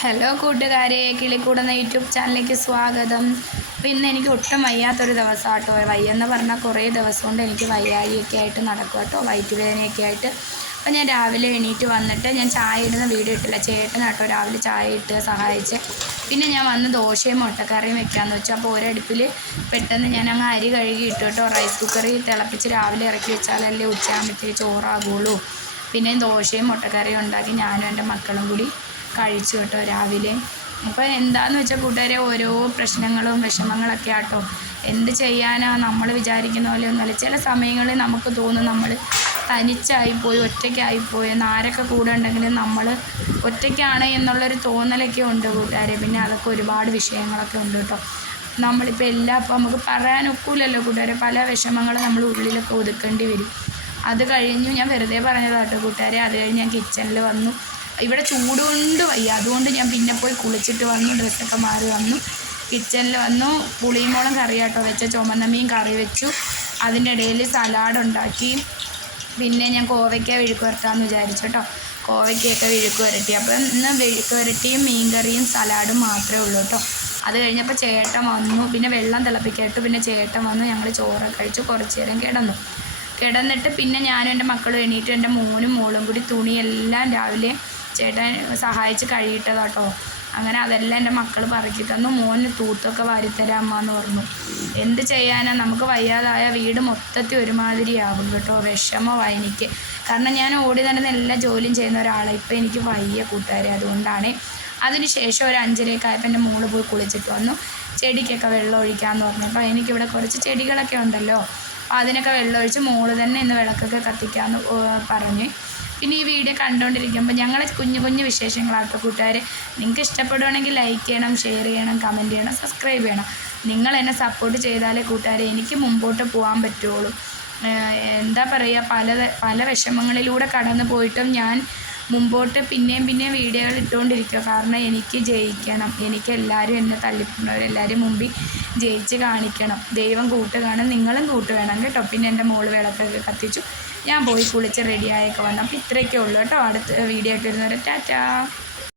Hello കൂട്ടുകാരെ കിളിക്കൂടുന്ന YouTube ചാനലിലേക്ക് സ്വാഗതം. അപ്പോൾ ഇന്ന് എനിക്ക് ഒട്ടും വയ്യാത്തൊരു ദിവസം കേട്ടോ വയ്യെന്ന് പറഞ്ഞാൽ കുറേ ദിവസം കൊണ്ട് എനിക്ക് വയ്യായിയൊക്കെ ആയിട്ട് നടക്കും കേട്ടോ വയറ്റുവേദനയൊക്കെ ആയിട്ട്. അപ്പോൾ ഞാൻ രാവിലെ എണീറ്റ് വന്നിട്ട് ഞാൻ ചായ ഇടുന്ന വീഡിയോ ഇട്ടില്ല. ചേട്ടൻ കേട്ടോ രാവിലെ ചായ ഇട്ട് സഹായിച്ച്. പിന്നെ ഞാൻ വന്ന് ദോശയും മുട്ടക്കറിയും വെക്കാമെന്ന് വെച്ചു. അപ്പോൾ ഒരടുപ്പിൽ പെട്ടെന്ന് ഞാൻ അങ്ങ് അരി കഴുകി ഇട്ടു കേട്ടോ റൈസ് കുക്കറിൽ തിളപ്പിച്ച് രാവിലെ ഇറക്കി വെച്ചാലല്ലേ ഉച്ചയാകുമ്പോഴത്തേക്ക് ചോറാകുള്ളൂ. പിന്നെ ദോശയും മുട്ടക്കറിയും ഉണ്ടാക്കി ഞാനും എന്റെ മക്കളും കൂടി കഴിച്ചു കേട്ടോ രാവിലെ. അപ്പോൾ എന്താന്ന് വെച്ചാൽ കൂട്ടുകാരെ ഓരോ പ്രശ്നങ്ങളും വിഷമങ്ങളൊക്കെ ആട്ടോ. എന്ത് ചെയ്യാനാ നമ്മൾ വിചാരിക്കുന്ന പോലെ ഒന്നുമല്ല. ചില സമയങ്ങളിൽ നമുക്ക് തോന്നും നമ്മൾ തനിച്ചായിപ്പോയി ഒറ്റയ്ക്കായിപ്പോയി ആരൊക്കെ കൂടെ ഉണ്ടെങ്കിലും നമ്മൾ ഒറ്റയ്ക്കാണ് എന്നുള്ളൊരു തോന്നലൊക്കെ ഉണ്ട് കൂട്ടുകാരെ. പിന്നെ അതൊക്കെ ഒരുപാട് വിഷയങ്ങളൊക്കെ ഉണ്ട് കേട്ടോ. നമ്മളിപ്പോൾ എല്ലാം അപ്പോൾ നമുക്ക് പറയാനൊക്കില്ലല്ലോ കൂട്ടുകാരെ. പല വിഷമങ്ങളും നമ്മൾ ഉള്ളിലൊക്കെ ഒതുക്കേണ്ടി വരും. അത് കഴിഞ്ഞു ഞാൻ വെറുതെ പറഞ്ഞതാട്ടോ കൂട്ടുകാരെ. അത് കഴിഞ്ഞ് ഞാൻ കിച്ചണിൽ വന്നു. ഇവിടെ ചൂട് കൊണ്ട് വയ്യ. അതുകൊണ്ട് ഞാൻ പിന്നെ പോയി കുളിച്ചിട്ട് വന്നു ഡ്രസ്സൊക്കെ മാറി വന്നു. കിച്ചണിൽ വന്നു. പുളിമോളം കറി കേട്ടോ വെച്ച ചുമന്ന മീൻ കറി വെച്ചു. അതിന്റെ ഇടയിൽ സലാഡ് ഉണ്ടാക്കി. പിന്നെ ഞാൻ കോവയ്ക്ക വിഴുക്ക് വരട്ടാന്ന് വിചാരിച്ചു കേട്ടോ. കോവയ്ക്കൊക്കെ വിഴുക്ക് വരട്ടി. അപ്പം ഇന്ന് വിഴുക്ക് വരട്ടിയും മീൻകറിയും സലാഡും മാത്രമേ ഉള്ളൂ കേട്ടോ. അത് കഴിഞ്ഞപ്പോൾ ചേട്ടൻ വന്നു. പിന്നെ വെള്ളം തിളപ്പിക്കായിട്ട് പിന്നെ ചേട്ടൻ വന്നു. ഞങ്ങൾ ചോറ് കഴിച്ചു. കുറച്ച് നേരം കിടന്നു. കിടന്നിട്ട് പിന്നെ ഞാനും എന്റെ മക്കളും എണീറ്റ് എന്റെ മോനും മോളും കൂടി തുണിയെല്ലാം രാവിലെ ചേട്ടൻ സഹായിച്ച് കഴുകിയിട്ടതാട്ടോ അങ്ങനെ അതെല്ലാം എന്റെ മക്കൾ പറക്കി തന്നു. മോന് തൂത്തൊക്കെ വാരിത്തരാമെന്ന് പറഞ്ഞു. എന്ത് ചെയ്യാനാ? നമുക്ക് വയ്യാതായ വീട് മൊത്തത്തിൽ ഒരുമാതിരിയാവും കേട്ടോ. വിഷമമായി എനിക്ക്. കാരണം ഞാൻ ഓടി നടന്ന് എല്ലാ ജോലിയും ചെയ്യുന്ന ഒരാളാണ് ഇപ്പം എനിക്ക് വയ്യ കൂട്ടുകാരെ. അതുകൊണ്ടാണ് അതിനുശേഷം ഒരു അഞ്ചരയൊക്കെയായപ്പോൾ എന്റെ മോൾ പോയി കുളിച്ചിട്ട് വന്നു. ചെടിക്കൊക്കെ വെള്ളം ഒഴിക്കാമെന്ന് പറഞ്ഞു. അപ്പോൾ എനിക്കിവിടെ കുറച്ച് ചെടികളൊക്കെ ഉണ്ടല്ലോ. അപ്പോൾ അതിനൊക്കെ വെള്ളം ഒഴിച്ച് മോൾ തന്നെ ഇന്ന് വിളക്കൊക്കെ കത്തിക്കാമെന്ന് പറഞ്ഞ്. പിന്നെ ഈ വീഡിയോ കണ്ടുകൊണ്ടിരിക്കുമ്പോൾ ഞങ്ങളെ കുഞ്ഞു കുഞ്ഞു വിശേഷങ്ങളാട്ടോ കൂട്ടുകാർ നിങ്ങൾക്ക് ഇഷ്ടപ്പെടുവാണെങ്കിൽ ലൈക്ക് ചെയ്യണം ഷെയർ ചെയ്യണം കമന്റ് ചെയ്യണം സബ്സ്ക്രൈബ് ചെയ്യണം. നിങ്ങൾ എന്നെ സപ്പോർട്ട് ചെയ്താലേ കൂട്ടുകാരെ എനിക്ക് മുമ്പോട്ട് പോകാൻ പറ്റുള്ളൂ എന്താ പറയുക പല പല വിഷമങ്ങളിലൂടെ കടന്നു പോയിട്ടും ഞാൻ മുമ്പോട്ട് പിന്നെയും പിന്നെയും വീഡിയോകൾ ഇട്ടുകൊണ്ടിരിക്കുക. കാരണം എനിക്ക് ജയിക്കണം. എനിക്ക് എല്ലാവരും എന്നെ തള്ളിപ്പോണവരെല്ലാവരും മുമ്പിൽ ജയിച്ച് കാണിക്കണം. ദൈവം കൂട്ട് കാണും നിങ്ങളും കൂട്ട് വേണം കേട്ടോ. പിന്നെ എന്റെ മോൾ വിളക്കൊക്കെ കത്തിച്ചു. ഞാൻ പോയി കുളിച്ച് റെഡിയായൊക്കെ വന്നു. അപ്പോൾ ഇത്രയൊക്കെ ഉള്ളൂ കേട്ടോ. അടുത്ത വീഡിയോ ആയിട്ട് വരുന്നവരെ. ടാറ്റാ.